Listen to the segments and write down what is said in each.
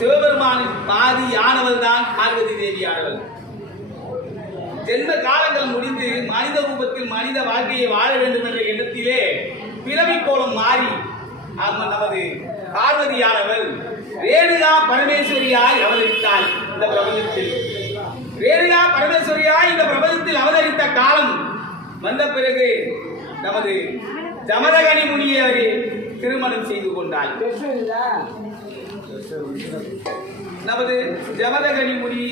சிவபெருமானின் பாதியானவள் தான் பார்வதி தேவியானவள். ஜென்ம காலங்கள் முடிந்து மனித ரூபத்தில் மனித வாழ்க்கையை வாழ வேண்டும் என்ற எண்ணத்திலே பிறவி கோலம் மாறி நமது பார்வதியானவள் ரேணுகா பரமேஸ்வரியாய் அவதரித்தாள். இந்த பிரபஞ்சத்தில் ரேணுகா பரமேஸ்வரியாய் இந்த பிரபஞ்சத்தில் அவதரித்த காலம் வந்த பிறகு நமது ஜமதகனி முனியை திருமணம் செய்து கொண்டாள். நமது ஜமதகனி முனி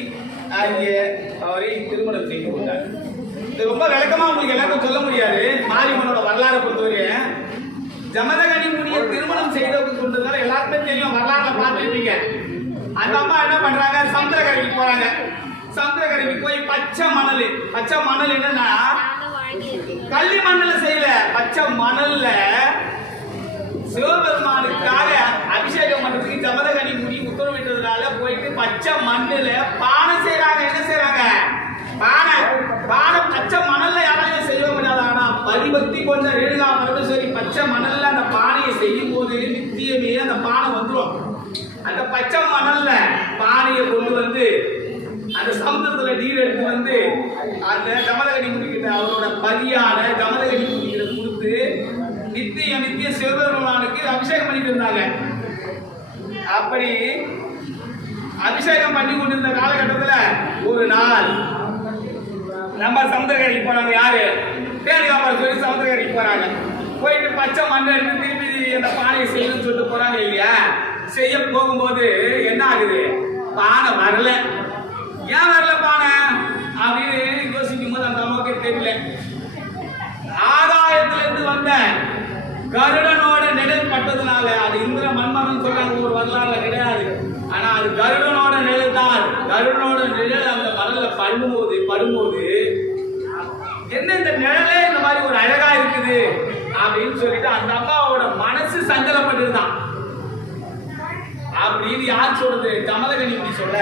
ஆகிய அவரை திருமணம் செய்து கொண்டார். இது ரொம்ப விளக்கமா உங்களுக்கு எல்லாருக்கும் சொல்ல முடியாது. மாரியம்மனோட வரலாறை பொறுத்தவரை ஜமதகனி முனியை திருமணம் செய்து கொண்டதால எல்லாருக்குமே தெரியும், வரலாறுல பார்த்துருப்பீங்க. அந்த அம்மா என்ன பண்றாங்க, சமுத்திரக்கரைக்கு போறாங்க. சமுத்திரக்கரைக்கு போய் பச்சை மணல் என்னன்னா கள்ளி மண்ணுல செய்யல, பச்சை மணல்ல சிவபெருமானுக்காக அபிஷேகம் பண்றதுக்கு ஜமதகனி முனி உத்தரவிட்டதுனால போயிட்டு பச்சை மண்ணுல பானை செய்யறாங்க. என்ன செய்யறாங்க? பானை பச்சை மணல்ல யாராலையும் செய்ய முடியாது. ஆனா பரிபக்தி கொண்ட ரேணுகா பரமேஸ்வரி பச்சை மணல்ல அந்த பானையை செய்யும் போது நித்தியமே அந்த பானை வந்துடும். அந்த பச்சை மணல்ல பானையை கொண்டு வந்து அந்த சமுத்திரத்துல நீர் எடுத்து வந்து அந்த ஜமதகனி முனி கிட்ட அவரோட பதியான ஜமதகனி முனி கிட்ட கொடுத்து நித்திய சிவபெருமானுக்கு அபிஷேகம் பண்ணிட்டு இருந்தாங்க. அப்படி அபிஷேகம் பண்ணி கொண்டிருந்த காலகட்டத்தில் ஒரு நாள் நம்ம சமுத்திரக்கரைக்கு போறாங்க. யாரு? ரேணுகா பரமேஸ்வரி சமுத்திரக்கரைக்கு போறாங்க. போயிட்டு பச்சை மண்ணை எடுத்து திருப்பி அந்த பானையை செய்யணும்னு சொல்லிட்டு போறாங்க இல்லையா? செய்ய போகும்போது என்ன ஆகுது? பானை வரல. ஏன் வரல பானை அப்படின்னு யோசிக்கும் போது அந்த அம்மாவுக்கு தெரியல. ஆதாயத்திலிருந்து வந்த கருடனோட நிழல் பட்டதுனால, அது இந்திர மன்மதன் சொல்றாங்க, ஒரு வரலாறுல கிடையாது. ஆனா அது கருடனோட நிழல் தான். கருடனோட நிழல் அந்த மணல்ல படும்போது என்ன இந்த நிழலே இந்த மாதிரி ஒரு அழகா இருக்குது அப்படின்னு சொல்லிட்டு அந்த அம்மாவோட மனசு சஞ்சலப்பட்டுதான். அப்படின்னு யார் சொல்றது? ஜமதகனி முனி சொல்ல.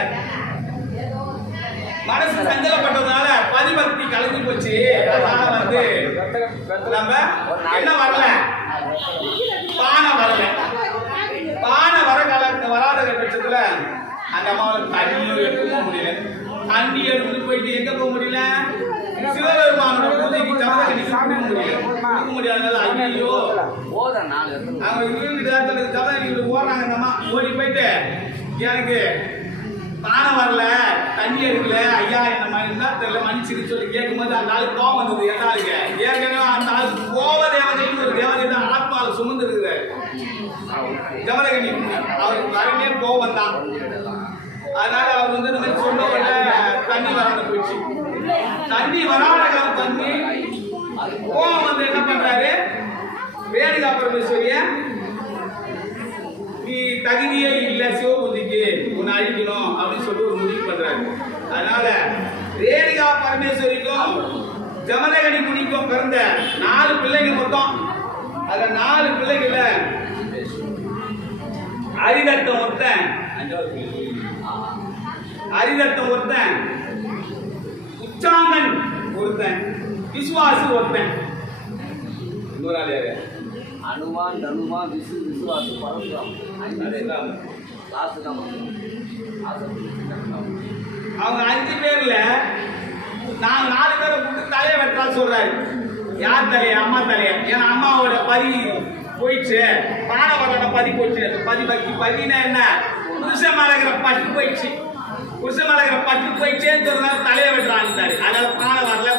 மனசு சஞ்சலப்பட்டதுனால பதிபக்தி கலந்து போச்சு. அதனால வந்து நம்ம என்ன வரல, பானை வராத பட்சத்துல அந்த அம்மாவில் தண்ணியும் எடுக்க முடியல. தண்ணி எடுத்துட்டு போயிட்டு எங்க போக முடியல? சிவபெருமானோட பூஜைக்கு ஜமதகனி கொடுக்க முடியாதனால ஐயோ அவங்க இவங்க ஜமதகனி ஓடுறாங்க. அந்த அம்மா ஓடி போயிட்டு எனக்கு பானை வரல, தண்ணி எடுக்கல, ஐயா என்ன என்ன தெரியல மன்னிச்சுன்னு சொல்லி கேட்கும்போது அந்த ஆளுக்கு கோபம் வந்தது. என்ன ஆளுக்கு? ஏற்கனவே அந்த ஆளுக்கு கோப தேவதைன்னு ஒரு தேவதை தான் ஆத்மாவை சுமந்து இருக்குது ஜமதகனி. அவருக்கு வரவே கோபம் தான். அதனால அவர் வந்து இந்த மாதிரி சொன்ன உடனே தண்ணி வராத போயிடுச்சு. தண்ணி வராத காலம் தண்ணி கோபம் வந்து என்ன பண்றாரு? ரேணுகா பரமேஸ்வரிய நீ தகுதியே இல்லை சிவபூஜைக்கு, உன்னை அழிக்கணும் அப்படின்னு சொல்லி ஒரு முடிவு பண்றாரு. அதனால ரேணுகா பரமேஸ்வரிக்கும் ஜமதகனி முனிக்கும் பிறந்த 4 பிள்ளைகள் மொத்தம். அதுல 4 பிள்ளைகள்ல அரிதத்தம் ஒருத்தன், உச்சாங்கன் ஒருத்தன், விசுவாசு ஒருத்தன். இன்னொரு ஆள் யாரு? அனுமான், தனுமான், விசுவாசு, பரசுராம். அவங்க 5 பேர்ல நான் 4 பேரை கூப்பிட்டு தலையை வெட்டால் சொல்றாரு. யார் தலைய? அம்மா தலைய. ஏன்னா அம்மாவோட பதி போயிடுச்சு, பானை வரோட பதி போயிடுச்சு. பதினா என்ன? புருஷ மலகிற பட்டு போயிடுச்சு. புருஷ மலகிற பட்டு போயிடுச்சேன்னு சொல்றதுனால தலையை வெட்டுறான்ட்டாரு. அதனால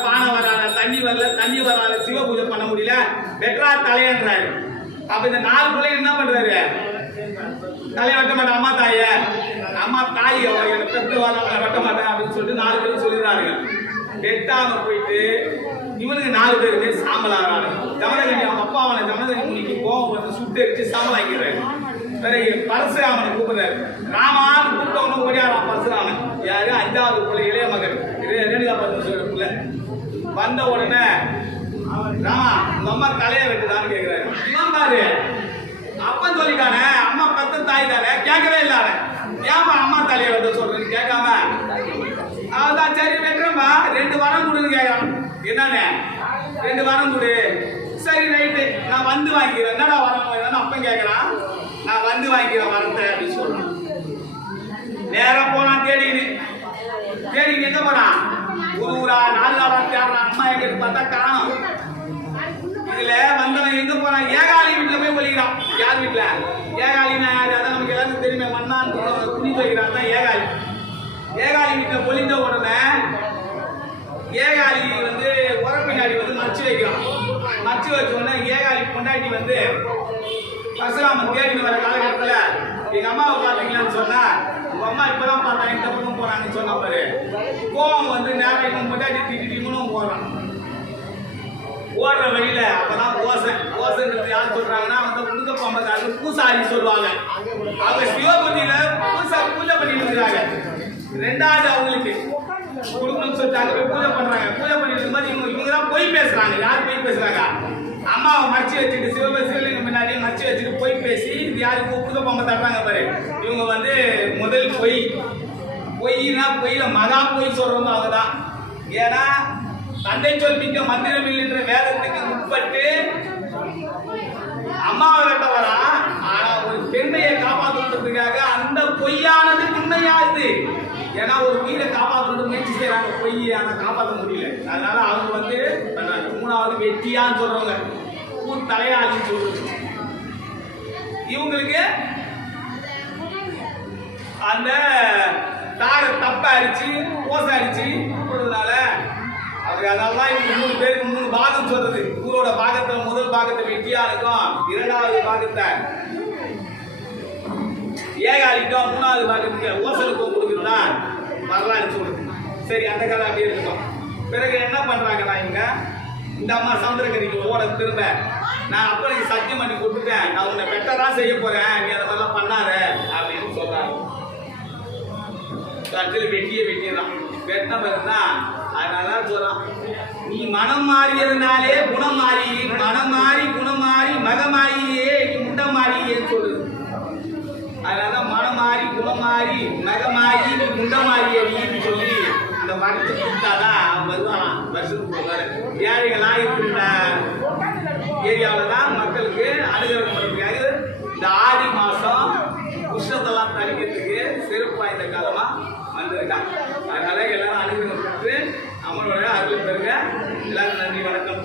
பானை வராத, தண்ணி வராத, சிவ பூஜை பண்ண முடியல, வெட்டுறா தலையன்றாரு. அப்ப இந்த 4 பிள்ளைங்க என்ன பண்றாரு? தலையை வெட்ட மாட்டேன். அம்மா தாய் பெற்று வெட்ட மாட்டேன் அப்படின்னு சொல்லிட்டு 4 பேரும் சொல்லிடுறாங்க. வெட்டாம போயிட்டு இவனுக்கு 4 பேருமே சாம்பலாகிறாங்க. ஜமதகனி அவங்க அப்பா அவனை ஜமதகனி முனிக்கு கோவம் வந்து சுட்டு அடிச்சு சாம்பலாக்கிறாரு. பிறகு பரசுராமனை கூப்பிடுறாரு. ராமான்னு கூப்பிட்டவனும் ஓடியாராம் பரசுராமன். யாரு? 5வது பிள்ளை, இளைய மகன் ரேணுகா பரமேஸ்வரி பிள்ளை. வந்த உடனே ராமா உங்க அம்மா தலையை வெட்டுதான்னு கேட்கிறாரு. இவன் பாரு அப்பன் சொல்லிட்டானே, அம்மா பெத்த தாய் தானே, கேட்கவே இல்லை. ஏமா அம்மா தலையை வெட்ட சொல்றேன்னு கேட்காம அதான் சரி வெட்டுறேம்மா, 2 வரம் கொடுன்னு கேட்கறான். என்னன்னு 2 வரம் கொடு. சரி ரைட்டு, நான் வந்து வாங்கிக்கிறேன். என்னடா வரம் வேணும்னு அப்பன் கேட்கறான். நான் வந்து வாங்கிக்கிறேன் வரத்தை அப்படின்னு சொல்றான். எங்க பார்த்தா காணும். இதுல வந்தவன் எங்க போறான்? ஏகாலி வீட்டுல போய் ஒழிக்கிறான். யார் வீட்டுல? ஏகாலினா யாரு? அதான் நமக்கு எல்லாருக்கும் தெரியுமே, மண்ணான் துணி துவைக்கிறான் தான் ஏகாலி. ஏகாலி வீட்டுல ஒளிந்த உடனே ஏகாலி வந்து உர பின்னாடி வந்து மச்சு வைக்கிறான். மச்சு வச்ச உடனே ஏகாலி பொண்டாட்டி வந்து பரசுராமன் தேடின்னு வர காலகட்டத்துல எங்க அம்மாவை பாத்தீங்களான்னு சொன்னா, உங்க அம்மா இப்பதான் பார்த்தா இந்த பக்கம் போறாங்கன்னு சொன்ன பாரு. கோவம் வந்து நேரம் இவன் பொண்டாட்டி திட்டிமுனும் போறான். ஓடுற வழியில அப்பதான் ஓசைன்றது யார் சொல்றாங்கன்னா வந்து முருக பம்பக்காரங்க பூசாரி சொல்லுவாங்க. அவங்க சிவபதியில பூஜை பண்ணிட்டு இருக்கிறாங்க. ரெண்டாவது அவங்களுக்கு கொடுக்கணும்னு சொல்லிட்டாங்க, போய் பூஜை பண்றாங்க. பூஜை பண்ணிட்டு இருக்கும்போது இவங்க தான் பொய் பேசுறாங்க. யார் பொய் பேசுறாங்க? அம்மாவை மறைச்சி வச்சுட்டு சிவலிங்க முன்னாடியே மறைச்சி வச்சுட்டு பொய் பேசி இது யாருக்கு புது பம்பை தட்டுறாங்க பாரு. இவங்க வந்து முதல் பொய்னா பொய்யில மகா பொய் சொல்றவங்க அவங்கதான். ஏன்னா தந்தை சொல் மிக்க மந்திரமில் என்ற வேதத்துக்கு உட்பட்டு அம்மாவை வெட்ட வரா. ஆனா ஒரு பெண்ணையை காப்பாற்றுறதுக்காக அந்த பொய்யானது உண்மையாகுது. ஏன்னா ஒரு உயிரை காப்பாற்றுறது முயற்சி செய்யறாங்க, பொய் ஆனா காப்பாற்ற முடியல. அதனால அவங்க வந்து மூணாவது வெட்டியான்னு சொல்றவங்க, ஊர் தலையாளின்னு சொல்றது. இவங்களுக்கு அந்த தார தப்ப அடிச்சு கோசை அடிச்சு போடுறதுனால அவருக்கு அதெல்லாம் இவங்க 3 பேருக்கு 3 பாகம் சொல்றது. ஊரோட பாகத்துல முதல் பாகத்தை வெட்டியானுக்கும், இரண்டாவது பாகத்தை ஏகாலிக்கும், மூணாவது பாகத்துக்கு ஓசலுக்கும் கொடுக்குறதா வரலாறு சொல்லுது. சரி, அந்த கதை அப்படியே இருக்கட்டும். பிறகு என்ன பண்றாங்கன்னா இவங்க, இந்த அம்மா சமுத்திரக்கரைக்கு ஓட திரும்ப, நான் அப்பனுக்கு சத்தியம் பண்ணி கொடுத்துட்டேன், நான் உன்னை பெட்டதான் செய்ய போறேன், நீ அந்த மாதிரிலாம் பண்ணாத அப்படின்னு சொல்றாங்க. கடைசியில் வெட்டிடுறான். வெட்டின பிறகுதான் அதனால சொல்றான், நீ மனம் மாறியதுனாலே குணம் மாறி, மனம் மாறி குணம் மாறி மகமாரியே முண்டம் மாறியேன்னு சொல்லுது. அதனால மனம் மாறி குணம் மாறி மகமாயி முண்டமாரியன்னு சொல்லி அந்த மரத்தை கொடுத்தாதான் வருவான். வருஷத்துக்கு போவாரு. ஏழைகளாக இருக்கிற ஏரியாவில் தான் மக்களுக்கு அனுகிரகம் பண்ணுறதுக்காக இந்த ஆடி மாதம் உஷ்ணத்தெல்லாம் தணிக்கிறதுக்கு சிறப்பு வாய்ந்த காலமாக வந்திருக்காங்க. அதனால எல்லாரும் அனுகிரகம் பெற்று அம்மனோட அருள் பெறுங்க. எல்லாரும் நன்றி, வணக்கம்.